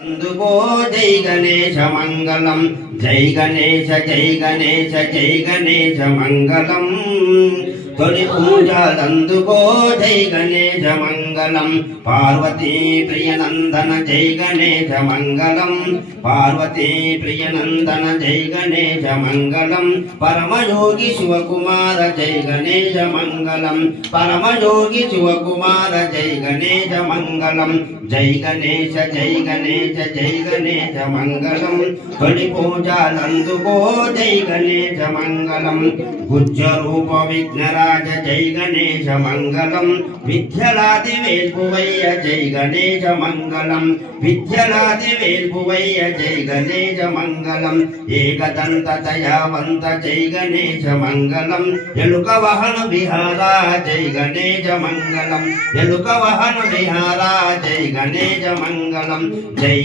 అందుకో జై గణేశ మంగళం జై గణేశ జై గణేశ జై గణేశ మంగళం తొలి పూజలందుకో జై గణేశ మంగళం పార్వతీ ప్రియనందన జై గణేశ మంగళం పార్వతీ ప్రియనందన జై గణేశ మంగళం పరమయోగి శివకుమార జై గణేశ మంగళం పరమయోగి శివకుమార జై గణేశ మంగళం జై గణేశ జై గణేశ జై గణేశ మంగళం తొలి పూజలందుకో జై గణేశ మంగళం గుజ్జ రూప విఘ్నరాజ జై గణేశ మంగళం విద్యలాది వేల్పువయ్య జై గణేశ మంగళం విద్యలాది వేల్పువయ్య జై గణేశ మంగళం ఏకదంత దయావంత జై గణేశ మంగళం ఎలుక వాహన విహారా జై గణేశ మంగళం ఎలుక వాహన విహారా జై గణేశ మంగళం జై